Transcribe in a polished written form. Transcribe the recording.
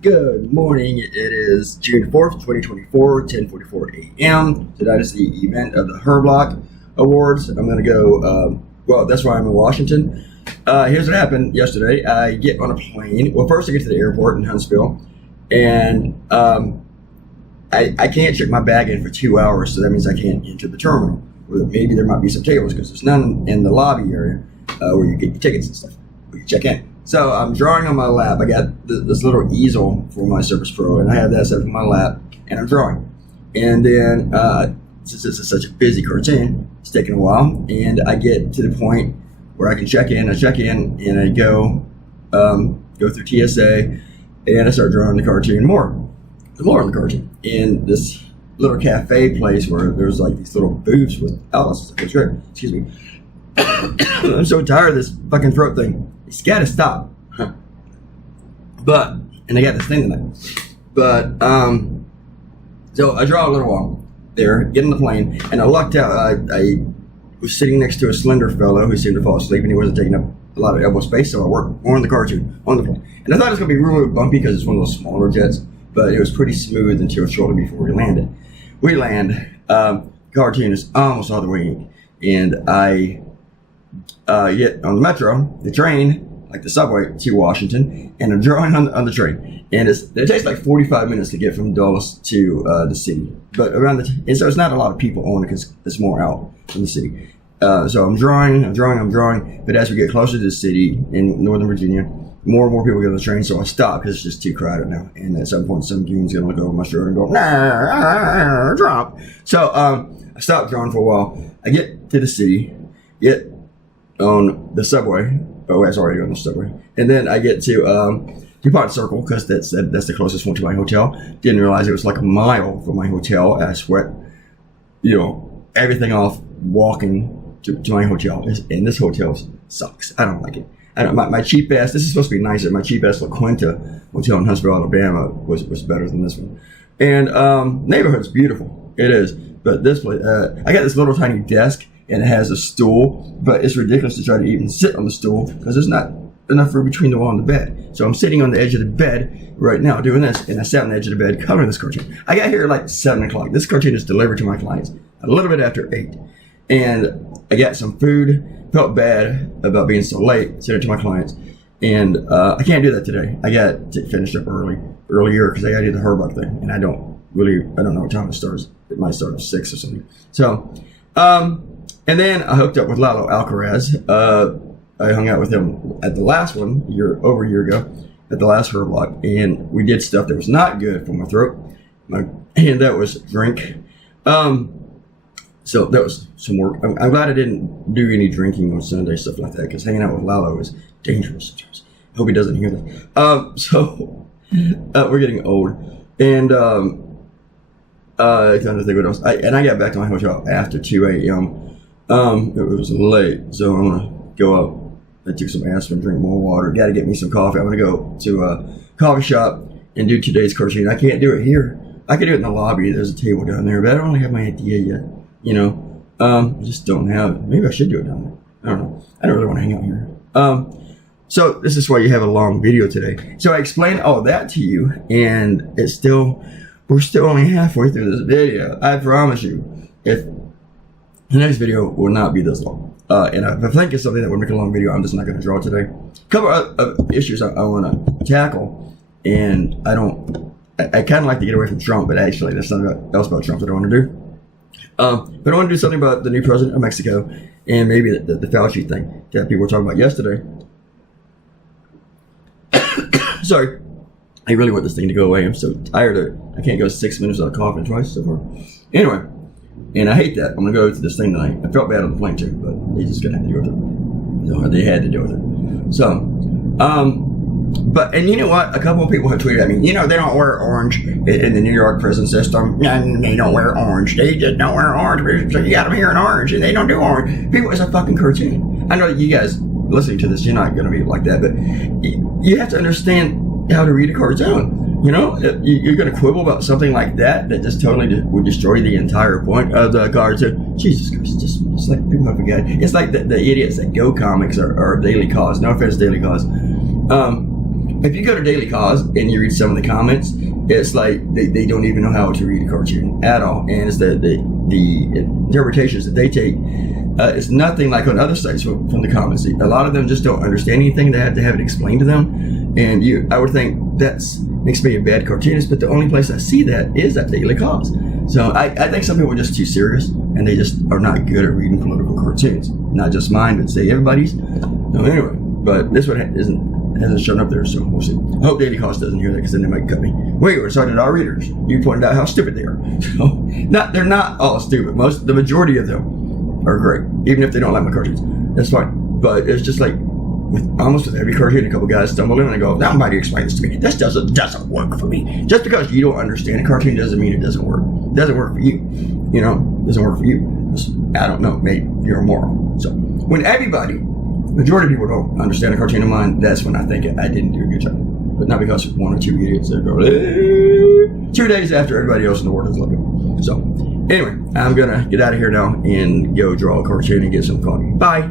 Good morning. It is June 4th, 2024, 10:44 a.m. Tonight is the event of the Herblock Awards. I'm going to go, that's why I'm in Washington. Here's what happened yesterday. I get on a plane. Well, first I get to the airport in Huntsville, and I can't check my bag in for 2 hours, so that means I can't enter the terminal. Or maybe there might be some tables because there's none in the lobby area where you get your tickets and stuff, where you check in. So I'm drawing on my lap. I got this little easel for my Surface Pro, and I have that set up on my lap, and I'm drawing. And then, since this is such a busy cartoon, it's taking a while, and I get to the point where I can check in. I check in, and I go through TSA, and I start drawing the cartoon more on the cartoon. In this little cafe place where there's like these little booths with outlets. Excuse me. I'm so tired of this fucking throat thing. It's gotta stop. And I got this thing tonight. So I draw a little while there, get on the plane, and I lucked out. I was sitting next to a slender fellow who seemed to fall asleep, and he wasn't taking up a lot of elbow space, so I worked on the cartoon, on the plane. And I thought it was gonna be really bumpy because it's one of those smaller jets, but it was pretty smooth until shortly before we landed. We land, cartoon is almost all the way in, and I get on the metro, the train, like the subway to Washington, and I'm drawing on the train. And it takes like 45 minutes to get from Dulles to the city. But and so it's not a lot of people on it because it's more out from the city. So I'm drawing. But as we get closer to the city in Northern Virginia, more and more people get on the train, so I stop because it's just too crowded now. And at some point, some goon's gonna look over my shoulder and go, nah, drop. So I stopped drawing for a while. I get to the city, get on the subway. Oh, I was already on the subway. And then I get to DuPont Circle because that's the closest one to my hotel. Didn't realize it was like a mile from my hotel. I sweat, everything off walking to my hotel. And this hotel sucks. I don't like it. My cheap ass, this is supposed to be nicer. My cheap ass La Quinta Hotel in Huntsville, Alabama was better than this one. And neighborhood's beautiful. It is. But this place, I got this little tiny desk, and it has a stool, but it's ridiculous to try to even sit on the stool because there's not enough room between the wall and the bed. So I'm sitting on the edge of the bed right now doing this, and I sat on the edge of the bed coloring this cartoon. I got here at like 7 o'clock. This cartoon is delivered to my clients a little bit after 8. And I got some food, felt bad about being so late, sent it to my clients. And I can't do that today. I got to finish up earlier because I got to do the Herblock thing, and I don't know what time it starts. It might start at 6 or something. So, and then I hooked up with Lalo Alcaraz. I hung out with him at the last one, over a year ago, at the last Herblock, and we did stuff that was not good for my throat, and that was drink. So that was some work. I'm glad I didn't do any drinking on Sunday, stuff like that, because hanging out with Lalo is dangerous sometimes. I hope he doesn't hear that. So we're getting old, and I'm trying to think what else. I got back to my hotel after 2 a.m. It was late, so I'm gonna go up. I took some aspirin, drink more water. Got to get me some coffee. I'm gonna go to a coffee shop and do today's cartoon. I can't do it here. I can do it in the lobby. There's a table down there, but I don't really have my idea yet. I just don't have it. Maybe I should do it down there. I don't know. I don't really want to hang out here. So this is why you have a long video today. So I explained all that to you, and we're still only halfway through this video. I promise you, if the next video will not be this long. And if I think it's something that would make a long video, I'm just not going to draw today. A couple of issues I want to tackle, and I kind of like to get away from Trump, but actually there's something else about Trump that I want to do. But I want to do something about the new president of Mexico, and maybe the Fauci thing that people were talking about yesterday. Sorry. I really want this thing to go away. I'm so tired of it. I can't go 6 minutes without coughing twice so far. Anyway, and I hate that. I'm going to go to this thing tonight. I felt bad on the plane too, but they just going to have to deal with it. They had to deal with it. So, and you know what? A couple of people have tweeted at me, they don't wear orange in the New York prison system. They don't wear orange. They just don't wear orange. So you got them here in orange, and they don't do orange. People, it's a fucking cartoon. I know that you guys listening to this, you're not going to be like that, but you have to understand how to read a cartoon. You're going to quibble about something like that just totally would destroy the entire point of the cartoon. Jesus Christ, it's like people forget. It's like the idiots that Go Comics or Daily Cause. No offense, Daily Cause. if you go to Daily Cause and you read some of the comments, it's like they don't even know how to read a cartoon at all, and it's the interpretations that they take. It's nothing like on other sites from the comments. A lot of them just don't understand anything. They have to have it explained to them, and I would think that's makes me a bad cartoonist. But the only place I see that is at Daily Cause. So I think some people are just too serious, and they just are not good at reading political cartoons. Not just mine, but say everybody's. So anyway, but this one hasn't shown up there, so we'll see. I hope Daily Cause doesn't hear that, because then they might cut me. Wait, so did our readers. You pointed out how stupid they are. So they're not all stupid. The majority of them are great, even if they don't like my cartoons. That's fine. But it's just like almost with every cartoon, a couple guys stumble in and I go, "Now, somebody explain this to me. This doesn't work for me." Just because you don't understand a cartoon doesn't mean it doesn't work. It doesn't work for you. You know, it doesn't work for you. I don't know. Maybe you're immoral. So when majority of people don't understand a cartoon of mine, that's when I think I didn't do a good job. But not because one or two idiots that go 2 days after everybody else in the world is looking. So anyway, I'm gonna get out of here now and go draw a cartoon and get some coffee. Bye.